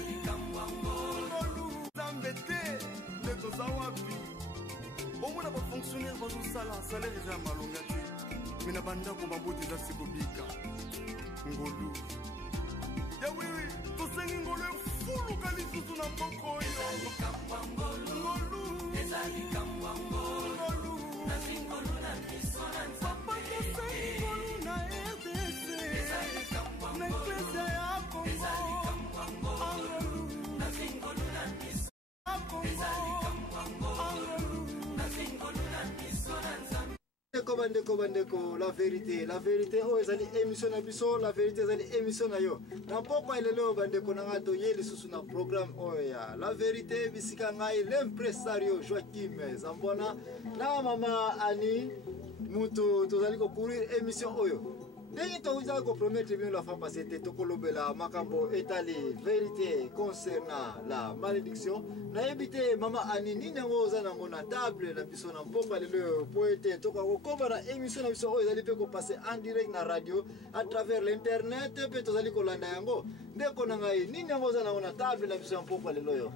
ngolu zambete nde toza wapi omona bafonctionnaire bazosala salaire eza ya malonga te me na bandako baboti eza sikobika ngolu ya wiwi tosengi ngolu efuluka lisusu na mboko oyo ngolu papa tosengi ngolu na RDC na eklesia ya Kongo angolu Bandeko, la vérité, oh, ezali émission na biso, la vérité, ezali émission na yo. Na poko elelo bandeko na ngato yeli susu na programme oh ya. La vérité, bisika ngai l'impresario Joachim Zambona, na mama Ani, mutu tozali ko courir émission oyo. Dès que vous avez compromettre la femme passée, la makambo étalé vérité concernant la malédiction. Na évité maman Ani ni nango za nango na table na biso na mpoka le poète to ko komba na émission na biso oyo ezali pe ko passer en direct na radio à travers l'internet pe to zali ko landa yango ndeko na ngai ni nango za nango na table na biso na mpoka lelo yo.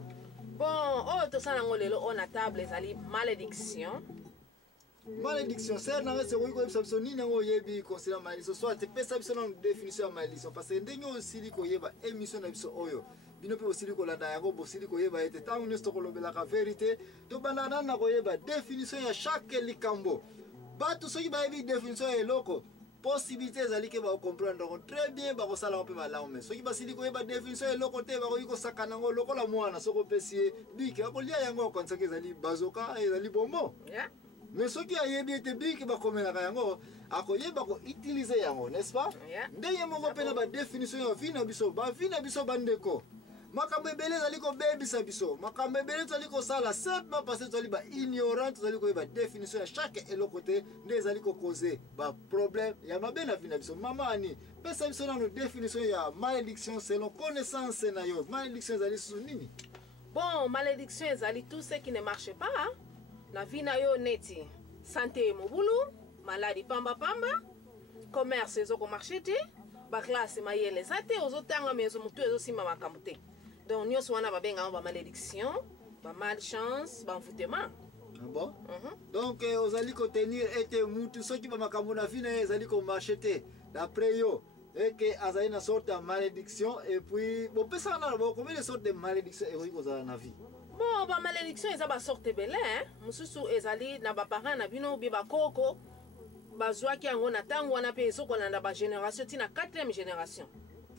Bon, oh to sa nango lelo on a table ezali malédiction. Malédiction, c'est un peu de ni nango yebi concernant malédiction. Soit tu peux savoir une définition de malédiction parce que nous aussi li ko yeba émission na biso oyo. Bino pe aussi li ko la dayango bosi li ko yeba ete tangu nesto ko lobela ka vérité. To banana na ko yeba définition ya chaque likambo. Ba tout ce qui ba yebi définition ya loko. Possibilité ezali ke ba comprendre très bien ba ko sala pe ba la mais soki ba sili ko yeba définition ya loko te ba ko iko sakana ngo loko la mwana soko pesie biki ko lia yango ko nsaka ezali bazoka ezali bombo. Yeah. Mais ce qui a été big, c'est comme la yango, akoyeba ko utiliser yango, n'est-ce pas? Ndenge moko pe na ba définition ya vina biso, ba vina biso bandeko. Makambe belé zali ko bebisa biso, makambe belé zali ko sala simplement parce que zali ba ignorant, zali ko ba définition ya chaque côté, ndé zali ko causer ba problème ya mabe na vina biso. Mama ani, pesa biso na no définition ya malédiction selon connaissance na yo. Malédiction zali sous nini? Bon, malédiction ezali tout ce qui ne marche pas. Hein? Na vie na yo neti santé mobulu maladie pamba commerce ezoko marché te ba classe mayele zate ozotanga mezo mutu ezosima makambo te donc nyonso wana babenga ba malédiction ba malchance ba envoûtement. Ah bon? Donc ozali ko tenir ete mutu soki ba makambo na vie na ezali ko marché te d'après yo et que azali na sorte de malédiction et puis bon pesa na bo combien de sortes de malédiction ezali ko za na vie. Bon, ba malédiction eza ba sorte belé hein. Mususu ezali na ba parents na bino bi ba koko bazwaki yango na tango wana pe ezoko na ba génération tina 4e génération.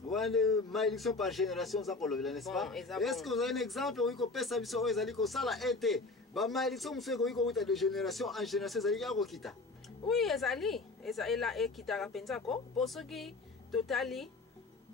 Ouais, malédiction par génération ça ko lobela n'est-ce pas? Est-ce que vous avez un exemple où il ko pesa biso ezali ko sala ete ba malédiction mususu ko uta de génération en génération ezali ko kita? Oui, ezali ela ekitaka penza ko posoki totali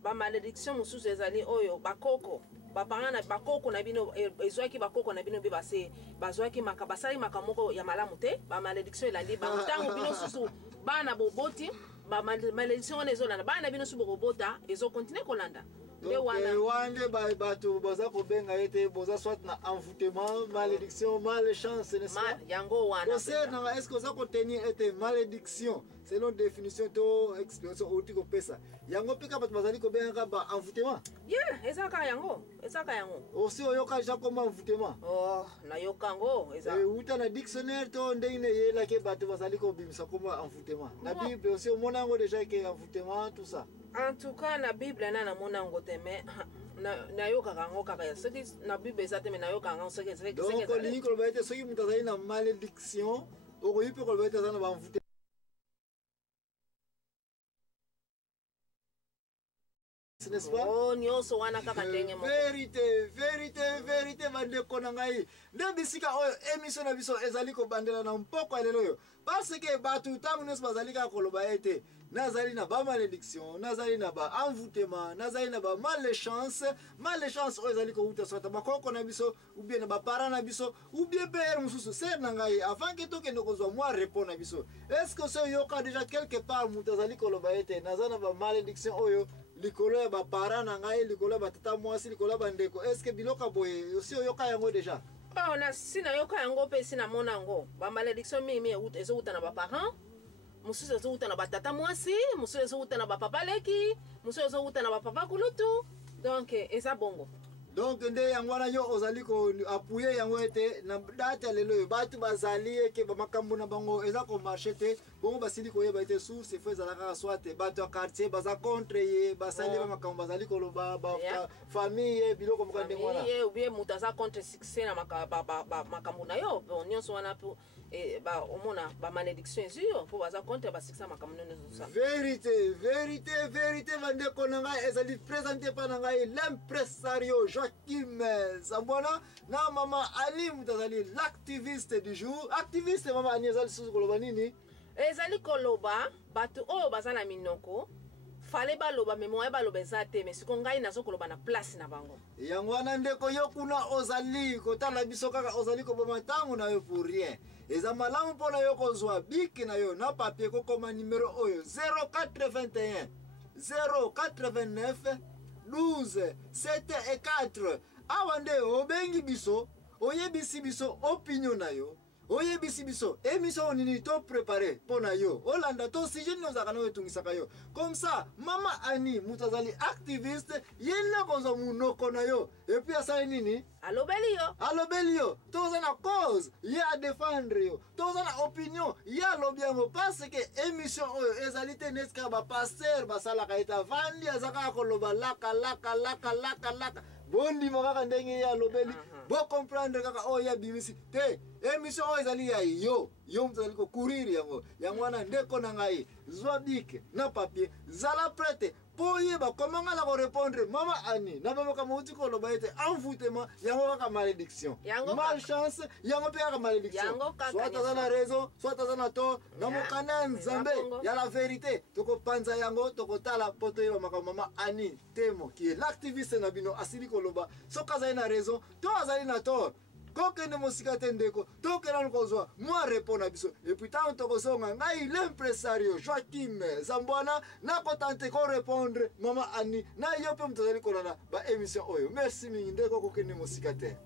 ba malédiction mususu ezali oyo ba koko bapanga bakoko na bino ezwaki bakoko na bino be base bazwaki makabasali makamoko ya malamu te ba malédiction elandi ba ntango bino susu bana boboti ba malédiction wana ezolanda bana bino susu bobota ezo continuer kolanda le wande bato boza ko benga ete boza soit na envoûtement malédiction malchance n'est-ce pas yango wana est-ce que ça ko tenir ete malédiction selon définition to explication oti ko pesa yango pika bato bazali ko benga ba envoûtement ezaka yango aussi oyoka ja comme envoûtement oh na yokango ezaka uta na dictionnaire to ndenge yela ke bato bazali ko bimisa comme envoûtement na bible aussi au monango déjà que envoûtement tout ça. En tout cas, la Bible na mona ngote mais na yoka kango kaka ce qui na Bible ezate mais na yoka kango ce qui donc on dit que le baite ce qui mutazali na malédiction au yipe ko le baite za na envoûtement n'est-ce pas? Oh nyonso wana kaka ndenge moko vérité bandeko na ngai nde bisika oyo émission na biso ezali ko bandela na mpoko lelo yo parce que batu tangu neso bazali ka koloba ete nazali na ba malédiction nazali na ba envoûtement nazali na ba malchance oyo ezali ko uta sota bakoko na biso ou bien na ba parents na biso ou bien père mususu ser na ngai avant que tokende kozwa moi répondre na biso est-ce que so yoka déjà quelque part mutazali koloba ete nazali na ba malédiction oyo likolo ya ba parents na ngai likolo ya ba tata mwasi likolo ya bandeko est-ce que biloka boye aussi oyoka yango déjà? Oh na sina yoka yango pe sina mona yango ba malédiction mimi ezo uta na ba parents mususu ezo uta na ba tata mwasi mususu ezo uta na ba papa leki mususu ezo uta na ba papa kulutu donc eza bongo. donc nde yango wana yo ozali ko appuyer yango ete na date lelo yo batu bazali eke bamakambo na bango eza ko marché te bongo basili koyeba ete source fo ezalaka soit batu ya quartier baza contre ye basali bamakambo bazali koloba famille biloko moka ndenge wana ou bien mutu aza contre succès na makambo na yo nyonso wana po omona bamalédiction ezwi yo mpo baza contre basuccès ya makambo nini ezosala vérité bandeko na ngai ezali présenté pa na ngai l'impresario Joachim Zambwana na mama Ali mutu azali l'activiste du jour. Activiste mama Ani ezali susu koloba nini? Ezali koloba bato oyo baza na minoko fale baloba me moye baloba eza te me siko ngai nazo koloba na place na bango yango wana ndeko yo kuna ozali kotala biso kaka ozali koboma ntango na yo pour rien eza malamu mpona yo kozwa biki na yo na papier kokoma numero oyo 0421 089 12 7 et 4 awa nde obengi biso oyebisi biso opinion na yo oyebisi biso émission nini to préparé pona yo olanda to sujet nini ozalaka nayo etungisaka yo comme ça mama Ani mutu azali activiste yena kozwa munoko na yo epuis asali nini alobeli yo toza na cause ye adefendre yo toza na opinion ye alobi yango parce que émission oyo ezali te neti kaka bapaster basalaka ete avandi aza kaka koloba laka bondima kaka ndenge ye alobeli bocomprendre kaka oyo yabimisi te émission oyo ezali ya yo mutu azali kokuriri yango wana ndeko na ngai zwa bike na papier zala prete po yeba komanga la korépondre mama Ani na bamoka mouti koloba ete envoûtement yango kaka malédiction malchance yango mpe kaka malédiction soit aza na raison soit aza na tort na mokanda nzambe ya la vérité tokopanza yango tokotala po toyeba makambo mama Ani Temo qui est l'activiste na bino asili koloba soki azali na raison to azali na tort kokende mosika te ndeko tokela kozwa mwa repo na biso epuis ntango tokozonga ngai l'impresario Joachim Zambwana nakotante korépondre mama Ani na yo mpe moto azali kolanda baémission oyo merci mingi ndeko kokende mosika te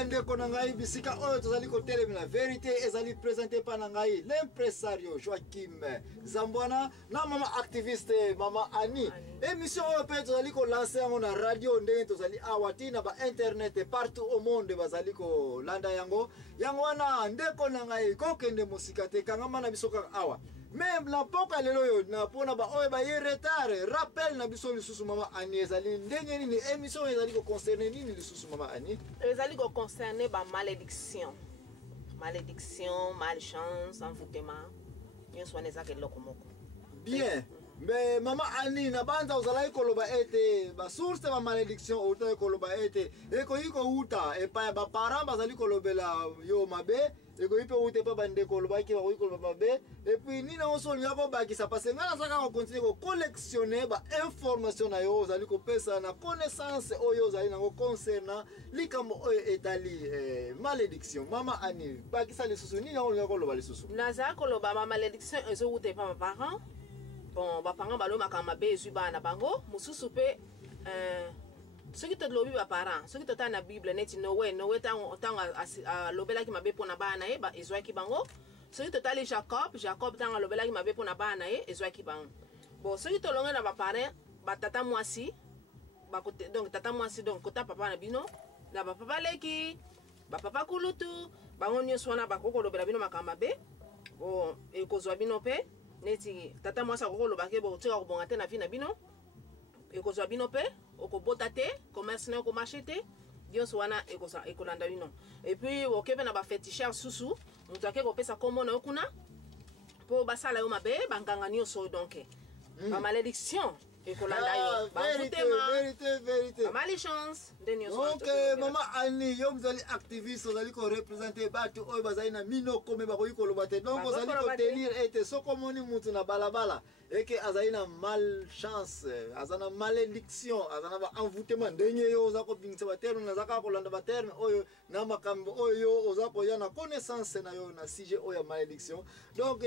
bandeko na ngai bisika oyo tozali kotelemela vérité ezali présenté pa na ngai l'impresario Joachim Zambwana na mama activiste mama Ani émission oyo mpe tozali kolanse yango na radio ndenge tozali awa ti na bainternet partout au monde bazali kolanda yango wana ndeko na ngai kokende mosika te kangama na biso kaka awa même la poka lelo yo na pona ba oyo ba ye retard rappel na biso lisusu mama Ani ezali ndenge nini émission ezali ko concerner nini lisusu mama Ani ezali ko concerner ba malédiction malchance envoûtement nyonso wana ezaka eloko moko bien mais mama Ani na banza ozalaki koloba ete basource ba malédiction otaki koloba ete ekoki kouta epai baparent bazali kolobela yo mabe ekoki mpe outa epai bandeko olobaki bakoki koloba mabe epuis nini nyonso olinga kobakisa parce ngai nazalaka kokontinue kocollectionne bainformation na yo ozali kopesa na connaissance oyo ozali nango concernant likambo oyo etali malédiction mama Ani bakisa lisusu nini yango olinga koloba lisusu nazala koloba ba malédiction ezowuta epai baparent bon baparent balobaka mabe ezwi bana bango mosusu mpe soki tolobi baparent soki totala na bible neti noe ntango alobelaki mabe mpona bana ye ezwaki bango soki totali jacob ntango alobelaki mabe mpona bana ye ezwaki bango bon soki tolonge na baparent batata mwasi donc tata mwasi donc kota papa na bino na bapapa leki bapapa kulutu bango nyonso wana bakokolobela bino makambo mabe ekozwa bino mpe neti tata mwasi akokolobake botika kobonga te na vi na bino ekozwa bino mpe okobota te commerce na okomarche te nyonso wana ekolanda bino epuis okebe na bafetichere susu moto ake kopesa kombo na yo kuna mpo basala yo mabe banganga nyonso donc bamalédiction ekolanda yo vérité bamalichance nde nyonso donc mama Annie yo mozali activiste ozali korepresente bato oyo bazali na minoko me bakoki koloba te donc ozali kotenir ete soko omoni mutu na balabala eke azali na malchance aza na malédiction aza na baenvoûtement ndenge yo oza kobingisa baterme naza kaka kolanda baterme oyo na makambo oyo yo oza koya na connaissance na yo na sujet oyo ya malédiction donc